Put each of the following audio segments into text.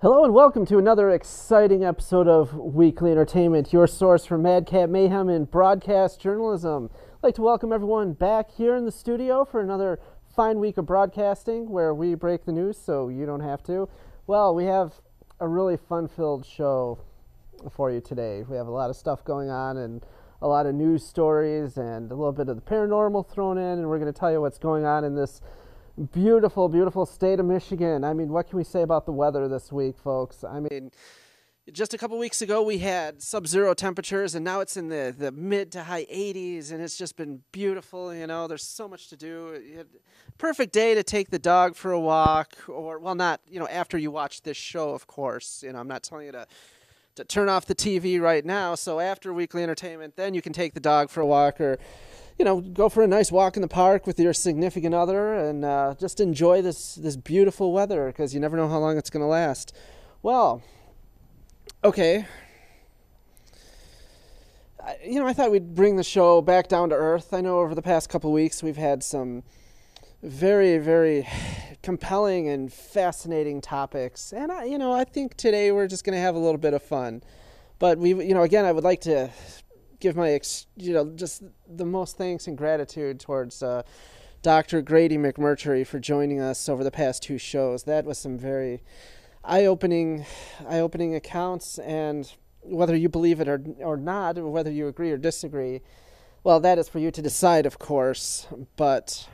Hello and welcome to another exciting episode of Weekly Entertainment, your source for madcap mayhem and broadcast journalism. I'd like to welcome everyone back here in the studio for another fine week of broadcasting where we break the news so you don't have to. Well, we have a really fun-filled show for you today. We have a lot of stuff going on and a lot of news stories and a little bit of the paranormal thrown in, and we're going to tell you what's going on in this beautiful, beautiful state of Michigan. I mean, what can we say about the weather this week, folks? I mean, just a couple weeks ago we had sub-zero temperatures, and now it's in the mid to high 80s, and it's just been beautiful. You know, there's so much to do. Perfect day to take the dog for a walk, or, well, not, you know, after you watch this show, of course. You know, I'm not telling you to turn off the TV right now. So after Weekly Entertainment, then you can take the dog for a walk, or you know, go for a nice walk in the park with your significant other and just enjoy this beautiful weather, because you never know how long it's going to last. Well, okay. I thought we'd bring the show back down to earth. I know over the past couple weeks we've had some very, very compelling and fascinating topics. And, I think today we're just going to have a little bit of fun. But, again, I would like to give my, just the most thanks and gratitude towards Dr. Grady McMurtry for joining us over the past two shows. That was some very eye-opening accounts, and whether you believe it or not, or whether you agree or disagree, well, that is for you to decide, of course. But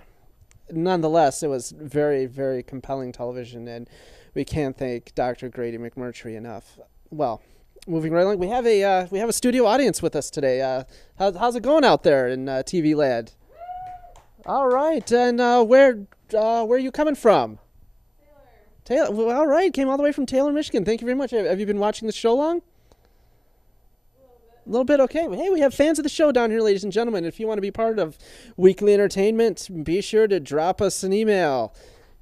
nonetheless, it was very, very compelling television, and we can't thank Dr. Grady McMurtry enough. Well, moving right along, we have a studio audience with us today. How's it going out there in TV land? All right, and where are you coming from? Taylor. Well, all right, came all the way from Taylor, Michigan. Thank you very much. Have you been watching the show long? A little bit, okay. Hey, we have fans of the show down here, ladies and gentlemen. If you want to be part of Weekly Entertainment, be sure to drop us an email.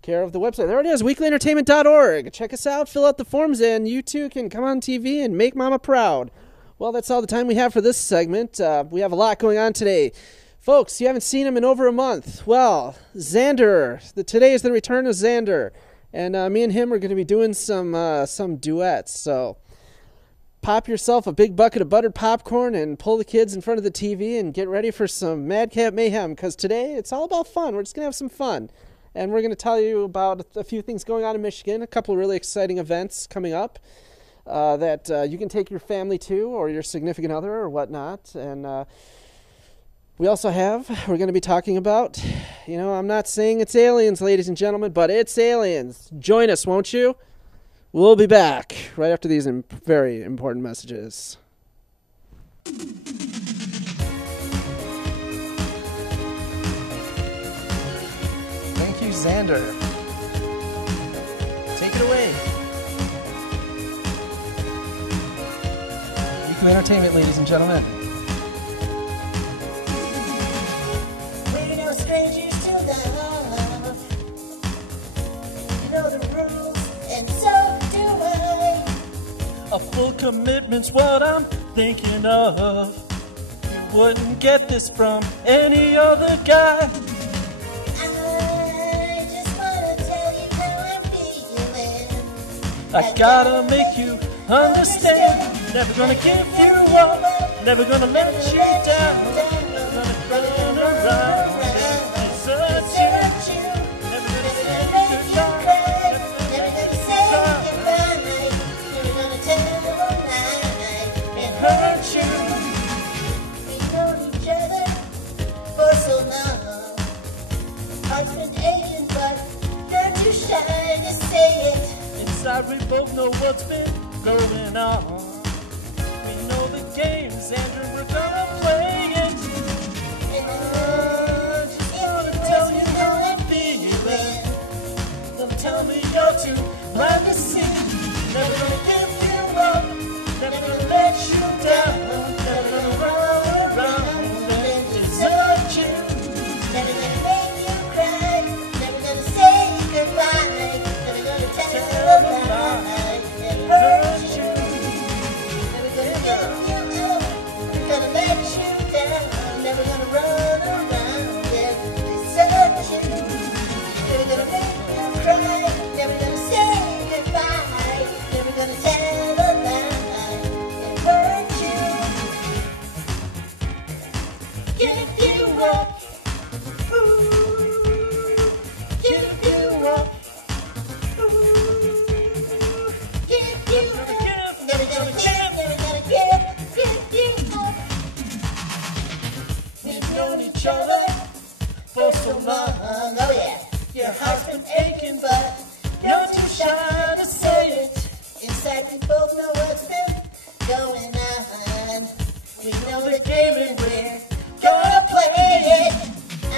Care of the website. There it is, weeklyentertainment.org. Check us out, fill out the forms, and you too can come on TV and make Mama proud. Well, that's all the time we have for this segment. We have a lot going on today. Folks, you haven't seen him in over a month. Well, Xander. Today is the return of Xander. And me and him are going to be doing some duets. So pop yourself a big bucket of buttered popcorn and pull the kids in front of the TV and get ready for some madcap mayhem, because today it's all about fun. We're just going to have some fun. And we're going to tell you about a few things going on in Michigan, a couple of really exciting events coming up that you can take your family to, or your significant other or whatnot. And we're going to be talking about, I'm not saying it's aliens, ladies and gentlemen, but it's aliens. Join us, won't you? We'll be back right after these very important messages. Xander, take it away. Weekly Entertainment, ladies and gentlemen. We're no strangers to love. You know the rules, and so do I. A full commitment's what I'm thinking of. You wouldn't get this from any other guy. I gotta make you understand. Never gonna give you up. Never gonna let you down. Never gonna run around and desert you. Never gonna say goodbye. Never gonna say goodbye. Never gonna tell you a lie and hurt you. We've known each other for so long. Heart's been aching, but you're too shy to say it. Inside we both know what's been going on. We know the games and we're gonna play it. And I just wanna tell you how I'm feeling. Don't tell me you're too blind to see. Never gonna give you up. Never gonna let you down. Never gonna run around and desert you. Never gonna make you cry. Never gonna say goodbye. Never gonna tell you a lie and hurt you. long. Oh yeah, your heart's been aching, but you're too shy to say it. Inside we both know what's been going on. We know the game and we're gonna play it. I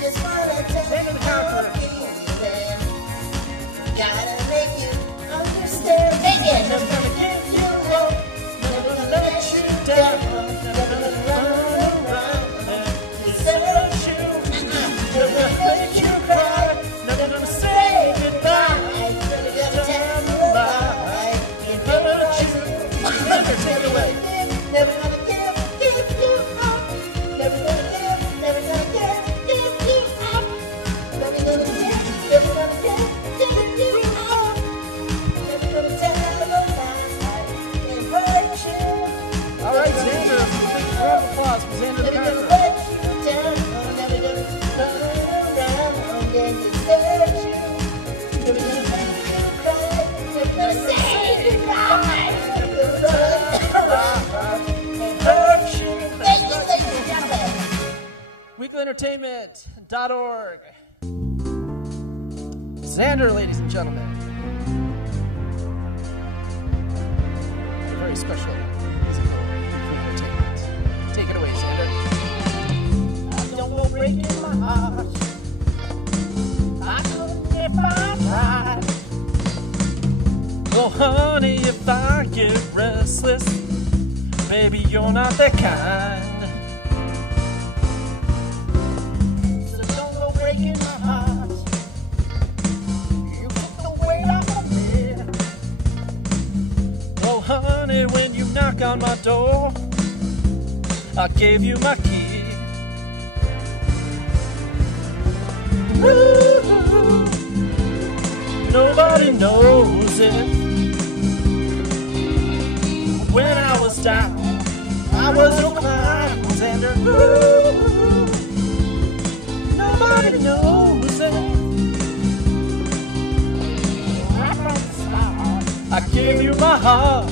just wanna tell you how I'm feeling. Gotta make you understand. Again, I'm gonna give you hope. Never gonna let you down. Never gonna run around and desert you. Never gonna let you cry. Never gonna say goodbye. Never gonna tell you lie and hurt you. Never take it away. Never gonna give you up. Never gonna give you up. Never gonna give you up. Never gonna tell you lie and hurt you. All right, Xander, big round of applause for Xander the Never gonna Conqueror. let you down. Never gonna run around and desert you. Never gonna make you cry. Never gonna say goodbye. Never gonna run around and hurt you. Thank you, ladies and gentlemen. WeeklyEntertainment.org. Xander, ladies and gentlemen. A very special musical Weekly Entertainment. Take it away, Xander. I don't go breaking my heart. I couldn't if I tried. Oh, honey, if I get restless, baby, you're not that kind. So don't go breaking my heart. You took the weight off of me. Oh, honey, when you knock on my door, I gave you my key. Ooh, nobody knows it. When I was down, I was your clown, Xander. Ooh, nobody knows it. Right from the start. I gave you my heart.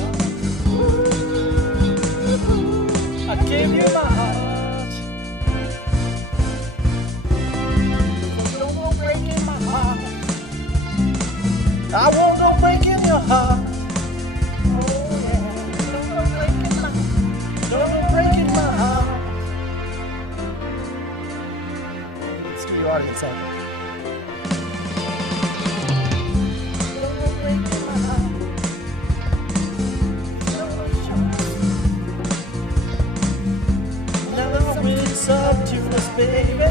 I gave you my heart. So don't go breaking my heart. I won't go breaking your heart. Oh yeah. Don't go breaking my heart. Don't go breaking my heart. Studio audience out there. Don't go breaking my heart. Don't go Now it's up to us, baby. I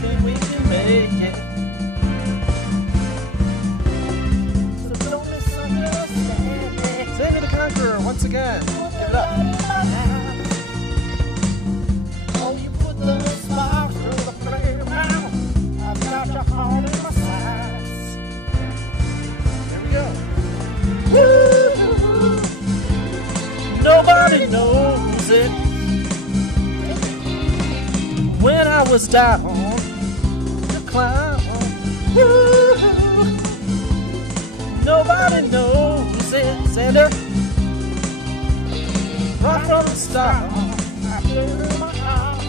think we can make it. So don't misunderstand me. Xander the Conqueror, once again. Give it up. Oh, you put the sparks through the playground. I've got your heart in my sights. Here we go. Nobody knows it. When I was down, the clown. Nobody knows it, Xander. Right from the start, I gave you my heart.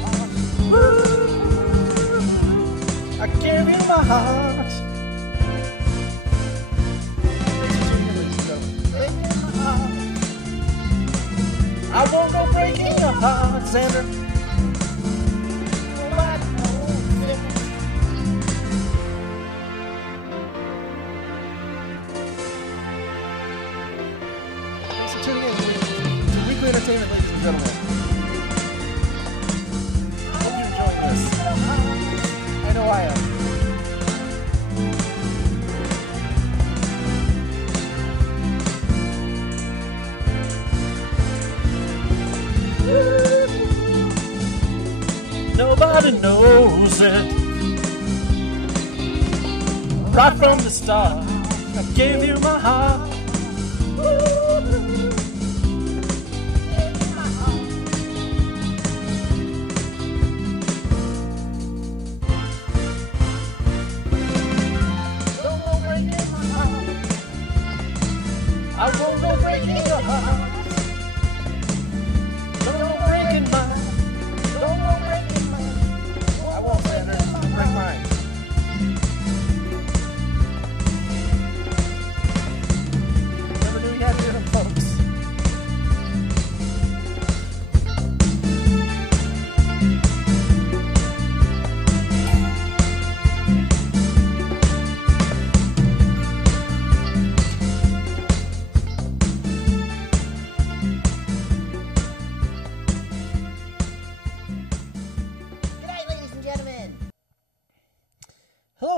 I gave you my heart. Gave you my heart. I won't go breaking your heart, Xander. Nobody knows it. Thanks for tuning in to Weekly Entertainment, ladies and gentlemen. Hope you're enjoying this. I know I am. Nobody knows it. Right from the start, I gave you my heart. I won't go breaking your heart. Don't go breaking mine. Don't go breaking mine.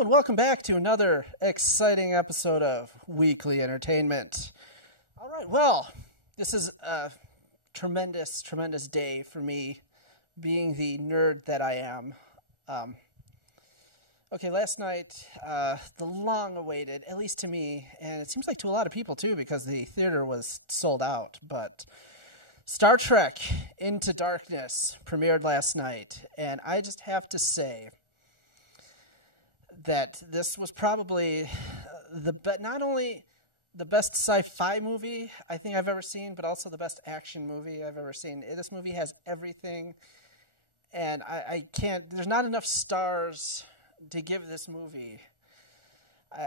and welcome back to another exciting episode of Weekly Entertainment. All right, well, this is a tremendous, tremendous day for me, being the nerd that I am. Okay, last night, the long-awaited, at least to me, and it seems like to a lot of people too, because the theater was sold out, but Star Trek Into Darkness premiered last night, and I just have to say that this was probably not only the best sci-fi movie I think I've ever seen, but also the best action movie I've ever seen. This movie has everything, and I can't, there's not enough stars to give this movie.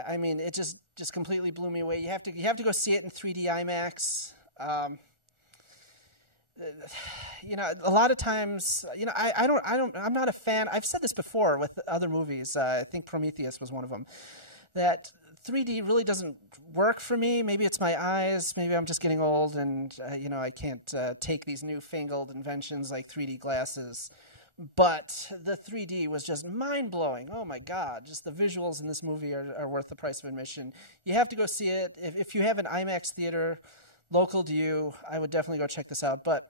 I mean, it just completely blew me away. You have to go see it in 3D IMAX. You know, a lot of times, you know, I'm not a fan. I've said this before with other movies. I think Prometheus was one of them. That 3D really doesn't work for me. Maybe it's my eyes. Maybe I'm just getting old, and you know, I can't take these newfangled inventions like 3D glasses. But the 3D was just mind-blowing. Oh, my God. Just the visuals in this movie are worth the price of admission. You have to go see it. If you have an IMAX theater local to you, I would definitely go check this out. But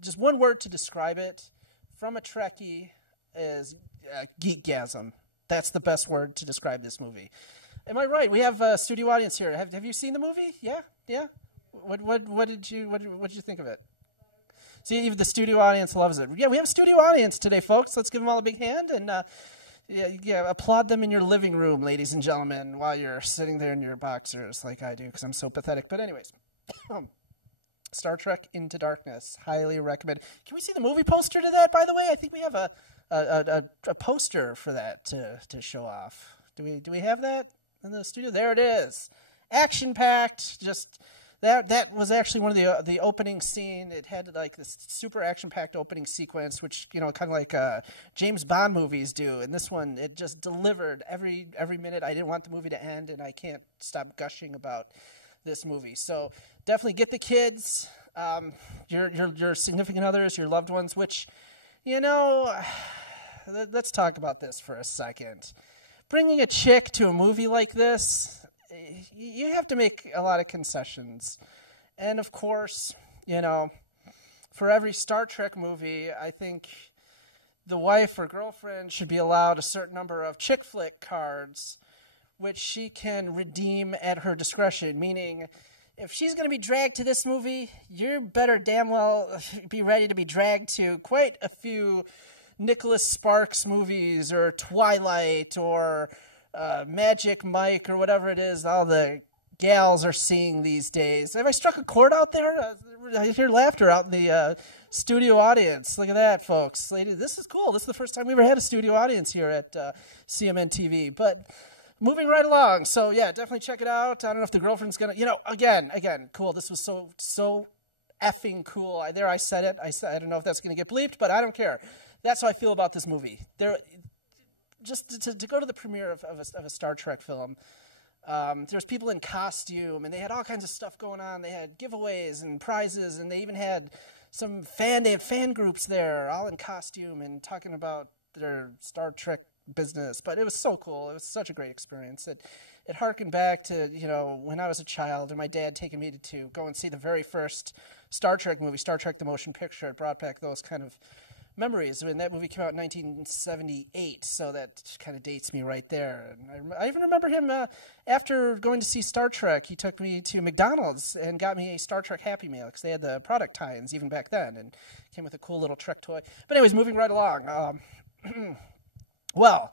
just one word to describe it from a Trekkie is geekgasm. That's the best word to describe this movie. Am I right? We have a studio audience here. Have you seen the movie? Yeah? Yeah? What did you think of it? See, even the studio audience loves it. Yeah, we have a studio audience today, folks. Let's give them all a big hand and applaud them in your living room, ladies and gentlemen, while you're sitting there in your boxers like I do, because I'm so pathetic. But anyways, Star Trek Into Darkness, highly recommend. Can we see the movie poster to that, by the way? I think we have a poster for that to show off. Do we have that in the studio? There it is. Action-packed, just... That was actually one of the opening scene. It had like this super action-packed opening sequence, which, you know, kind of like James Bond movies do. And this one, it just delivered every minute. I didn't want the movie to end, and I can't stop gushing about this movie. So definitely get the kids, your significant others, your loved ones. Which, you know, let's talk about this for a second. Bringing a chick to a movie like this, you have to make a lot of concessions. And of course, you know, for every Star Trek movie, I think the wife or girlfriend should be allowed a certain number of chick flick cards, which she can redeem at her discretion. Meaning, if she's going to be dragged to this movie, you better damn well be ready to be dragged to quite a few Nicholas Sparks movies, or Twilight, or Magic Mike, or whatever it is all the gals are seeing these days. Have I struck a chord out there? I hear laughter out in the studio audience. Look at that, folks. Lady, this is cool. This is the first time we ever had a studio audience here at CMN TV. But moving right along. So, yeah, definitely check it out. I don't know if the girlfriend's going to, you know, again, cool. This was so effing cool. I said it. I don't know if that's going to get bleeped, but I don't care. That's how I feel about this movie. Just to go to the premiere of a Star Trek film, there's people in costume, and they had all kinds of stuff going on. They had giveaways and prizes, and they even had some fan groups there, all in costume and talking about their Star Trek business. But it was so cool. It was such a great experience. It harkened back to, you know, when I was a child and my dad taking me to go and see the very first Star Trek movie, Star Trek the Motion Picture. It brought back those kind of memories. I mean, that movie came out in 1978, so that kind of dates me right there. And I even remember him, after going to see Star Trek, he took me to McDonald's and got me a Star Trek Happy Meal, because they had the product tie-ins even back then, and came with a cool little Trek toy. But anyways, moving right along. Well,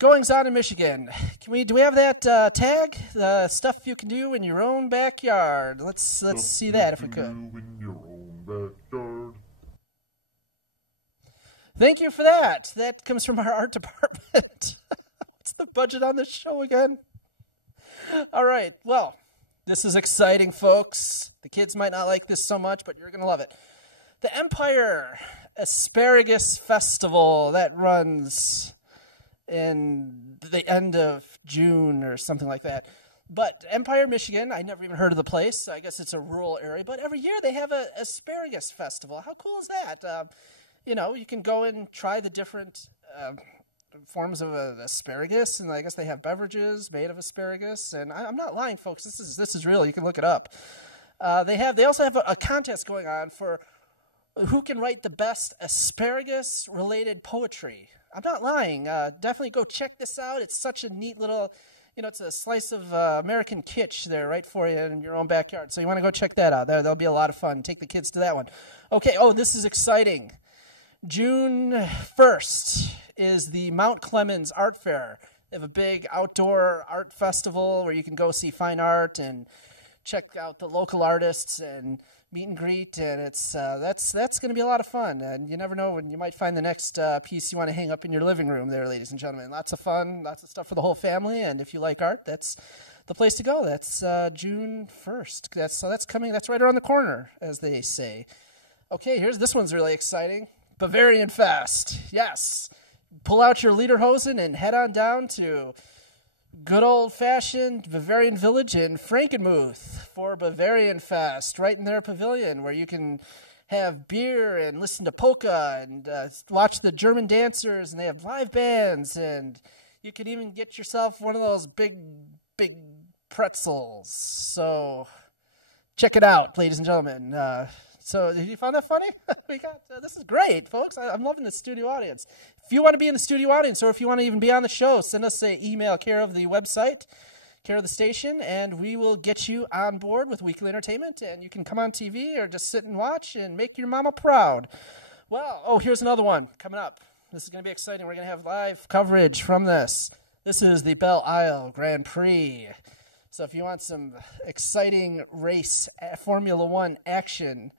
goings on in Michigan. Do we have that tag? The stuff you can do in your own backyard. Let's see that if we could. In your own backyard. Thank you for that. That comes from our art department. What's the budget on this show again? All right. Well, this is exciting, folks. The kids might not like this so much, but you're going to love it. The Empire Asparagus Festival that runs in the end of June or something like that. But Empire, Michigan, I never even heard of the place. I guess it's a rural area. But every year they have an asparagus festival. How cool is that? You know, you can go and try the different forms of asparagus, and I guess they have beverages made of asparagus. And I'm not lying, folks. This is real. You can look it up. They also have a contest going on for who can write the best asparagus-related poetry. I'm not lying. Definitely go check this out. It's such a neat little, it's a slice of American kitsch there right for you in your own backyard. So you want to go check that out. That'll be a lot of fun. Take the kids to that one. Okay, this is exciting. June 1st is the Mount Clemens Art Fair. They have a big outdoor art festival where you can go see fine art and check out the local artists and meet and greet, and it's that's going to be a lot of fun. And you never know when you might find the next piece you want to hang up in your living room there, ladies and gentlemen. Lots of fun, lots of stuff for the whole family, and if you like art, that's the place to go. That's June 1st. That's coming. That's right around the corner, as they say. Okay, this one's really exciting. Bavarian Fest. Yes. Pull out your lederhosen and head on down to good old-fashioned Bavarian Village in Frankenmuth for Bavarian Fest, right in their pavilion, where you can have beer and listen to polka and watch the German dancers, and they have live bands, and you can even get yourself one of those big pretzels. So check it out, ladies and gentlemen. So did you find that funny? This is great, folks. I'm loving the studio audience. If you want to be in the studio audience, or if you want to even be on the show, send us an email, care of the website, care of the station, and we will get you on board with Weekly Entertainment, and you can come on TV or just sit and watch and make your mama proud. Well, here's another one coming up. This is going to be exciting. We're going to have live coverage from this. This is the Belle Isle Grand Prix. So if you want some exciting race Formula One action,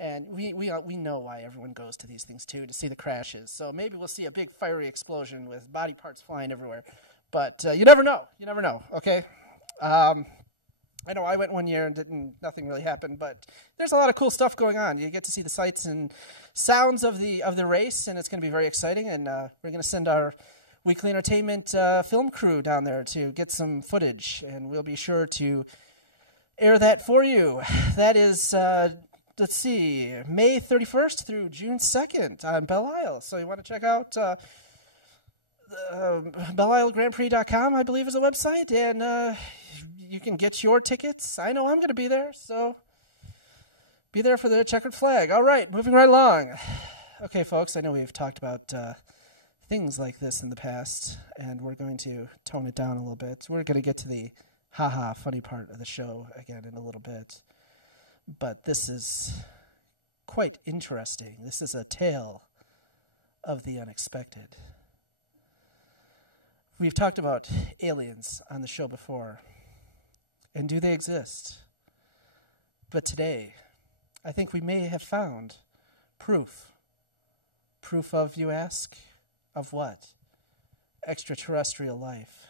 and we know why everyone goes to these things, too, to see the crashes. So maybe we'll see a big fiery explosion with body parts flying everywhere. But you never know. You never know, okay? I know I went one year and nothing really happened, but there's a lot of cool stuff going on. You get to see the sights and sounds of the race, and it's going to be very exciting. And we're going to send our Weekly Entertainment film crew down there to get some footage, and we'll be sure to air that for you. That is... let's see, May 31st through June 2nd on Belle Isle. So you want to check out BelleIsleGrandPrix.com, I believe is a website, and you can get your tickets. I know I'm going to be there, so be there for the checkered flag. All right, moving right along. Okay, folks, I know we've talked about things like this in the past, and we're going to tone it down a little bit. We're going to get to the haha funny part of the show again in a little bit. But this is quite interesting. This is a tale of the unexpected. We've talked about aliens on the show before. And do they exist? But today, I think we may have found proof. Proof of, you ask? Of what? Extraterrestrial life.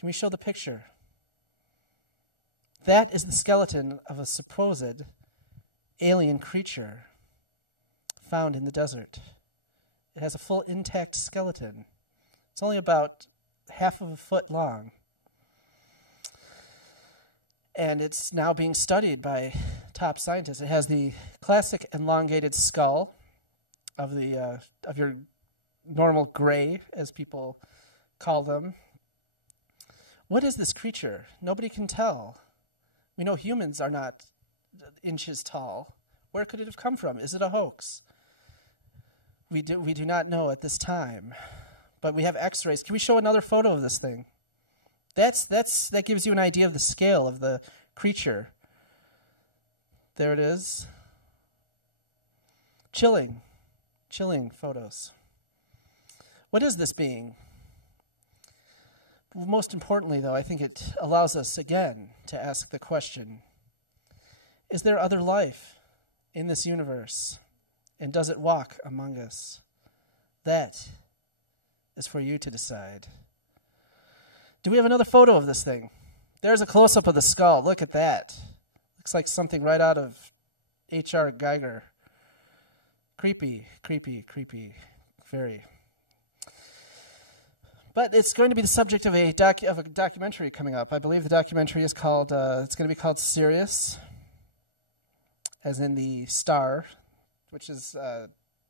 Can we show the picture? That is the skeleton of a supposed alien creature found in the desert. It has a full intact skeleton. It's only about half of a foot long. And it's now being studied by top scientists. It has the classic elongated skull of your normal gray, as people call them. What is this creature? Nobody can tell. We know humans are not inches tall. Where could it have come from? Is it a hoax? We do not know at this time. But we have x-rays. Can we show another photo of this thing? That gives you an idea of the scale of the creature. There it is. Chilling photos. What is this being? Most importantly, though, I think it allows us, again, to ask the question, is there other life in this universe? And does it walk among us? That is for you to decide. Do we have another photo of this thing? There's a close-up of the skull. Look at that. Looks like something right out of H.R. Geiger. Creepy. Very. But it's going to be the subject of a documentary coming up. I believe the documentary is called, it's going to be called Sirius, as in the star, which is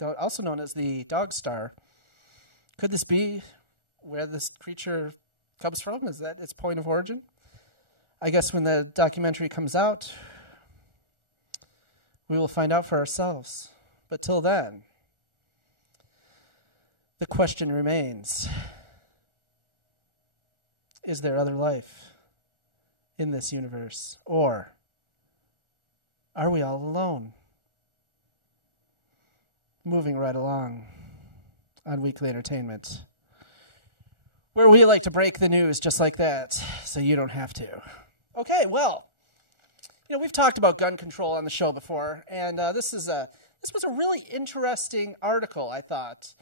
also known as the dog star, Could this be where this creature comes from? Is that its point of origin? I guess when the documentary comes out, we will find out for ourselves. But till then, the question remains, is there other life in this universe? Or are we all alone? Moving right along on Weekly Entertainment, where we like to break the news just like that, so you don't have to. Okay, well, we've talked about gun control on the show before, and this was a really interesting article, I thought.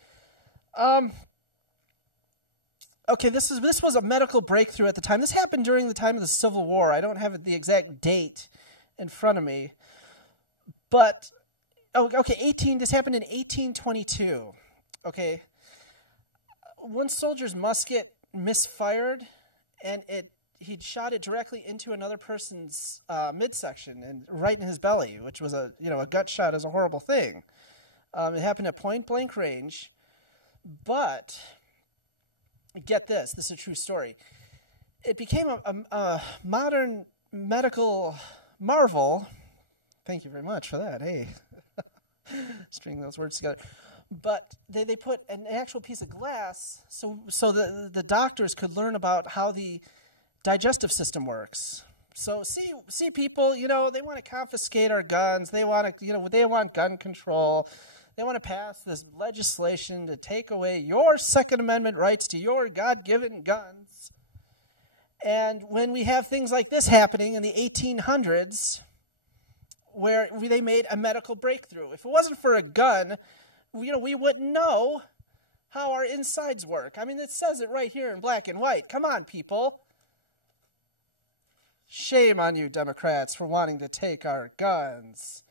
Okay, this was a medical breakthrough at the time. This happened during the time of the Civil War. I don't have the exact date in front of me, but this happened in 1822. Okay, one soldier's musket misfired, and he'd shot it directly into another person's midsection and right in his belly, which was a gut shot is a horrible thing. It happened at point blank range, but get this is a true story. It became a modern medical marvel. Thank you very much for that. Hey, string those words together. But they put an actual piece of glass so the doctors could learn about how the digestive system works. So see people, they want to confiscate our guns. They want to, they want gun control. They want to pass this legislation to take away your Second Amendment rights to your God-given guns. And when we have things like this happening in the 1800s, where they made a medical breakthrough, if it wasn't for a gun, we wouldn't know how our insides work. I mean, it says it right here in black and white. Come on, people. Shame on you, Democrats, for wanting to take our guns.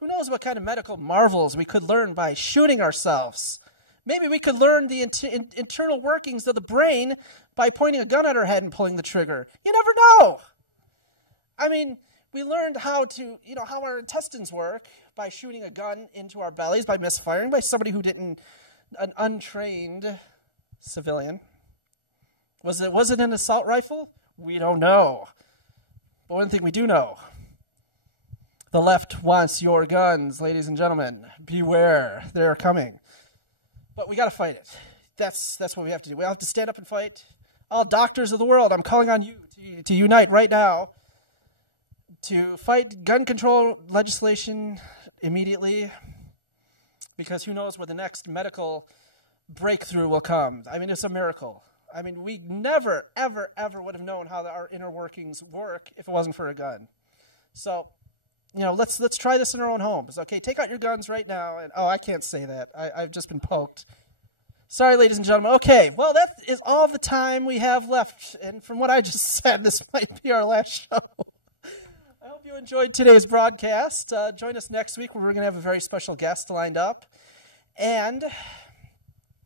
Who knows what kind of medical marvels we could learn by shooting ourselves? Maybe we could learn the internal workings of the brain by pointing a gun at our head and pulling the trigger. You never know. I mean, we learned how our intestines work by shooting a gun into our bellies, by misfiring, by somebody who didn't, an untrained civilian. Was it an assault rifle? We don't know. But one thing we do know, the left wants your guns, ladies and gentlemen. Beware, they're coming. But we got to fight it. That's what we have to do. We have to stand up and fight. All doctors of the world, I'm calling on you to unite right now to fight gun control legislation immediately, because who knows where the next medical breakthrough will come. I mean, it's a miracle. I mean, we never, ever, ever would have known how our inner workings work if it wasn't for a gun. So, let's try this in our own homes. Okay, take out your guns right now. And I can't say that. I've just been poked. Sorry, ladies and gentlemen. Okay, well, that is all the time we have left. And from what I just said, this might be our last show. I hope you enjoyed today's broadcast. Join us next week where we're going to have a very special guest lined up. And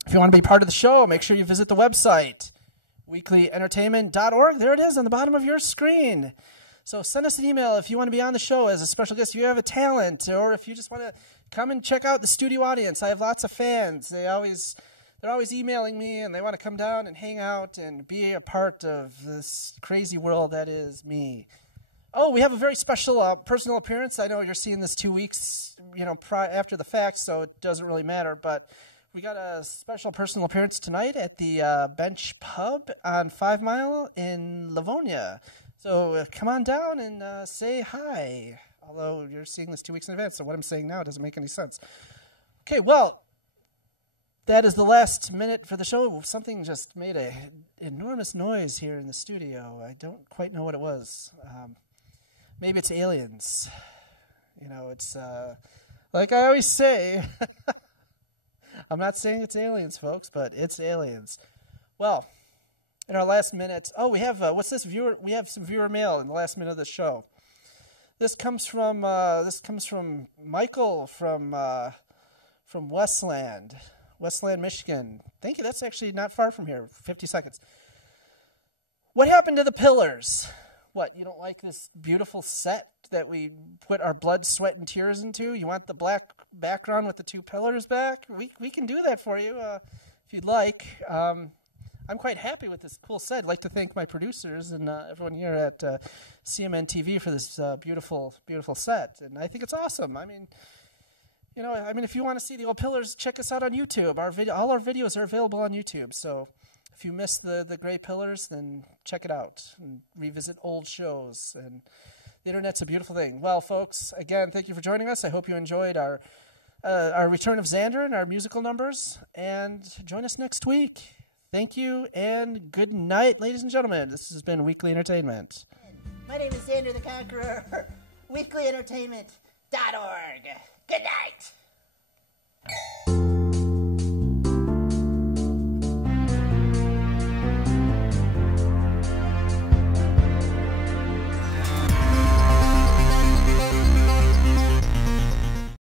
if you want to be part of the show, make sure you visit the website, weeklyentertainment.org. There it is on the bottom of your screen. So send us an email if you want to be on the show as a special guest, if you have a talent, or if you just want to come and check out the studio audience. I have lots of fans. They're always emailing me, and they want to come down and hang out and be a part of this crazy world that is me. Oh, we have a very special personal appearance. I know you're seeing this 2 weeks, after the fact, so it doesn't really matter, but we got a special personal appearance tonight at the Bench Pub on 5 Mile in Livonia. So come on down and say hi, although you're seeing this 2 weeks in advance, so what I'm saying now doesn't make any sense. Okay, well, that is the last minute for the show. Something just made an enormous noise here in the studio. I don't quite know what it was. Maybe it's aliens. It's like I always say, I'm not saying it's aliens, folks, but it's aliens. Well, in our last minute, we have what's this viewer? We have some viewer mail in the last minute of the show. This comes from Michael from Westland, Michigan. Thank you. That's actually not far from here. 50 seconds. What happened to the pillars? What, you don't like this beautiful set that we put our blood, sweat, and tears into? You want the black background with the 2 pillars back? We can do that for you. if you'd like. I'm quite happy with this cool set. I'd like to thank my producers and everyone here at CMN TV for this beautiful, beautiful set. And I think it's awesome. I mean, if you want to see the old pillars, check us out on YouTube. All our videos are available on YouTube. So if you missed the Great Pillars, then check it out and revisit old shows. And the internet's a beautiful thing. Well, folks, again, thank you for joining us. I hope you enjoyed our return of Xander and our musical numbers. And join us next week. Thank you, and good night, ladies and gentlemen. This has been Weekly Entertainment. My name is Xander the Conqueror. WeeklyEntertainment.org. Good night.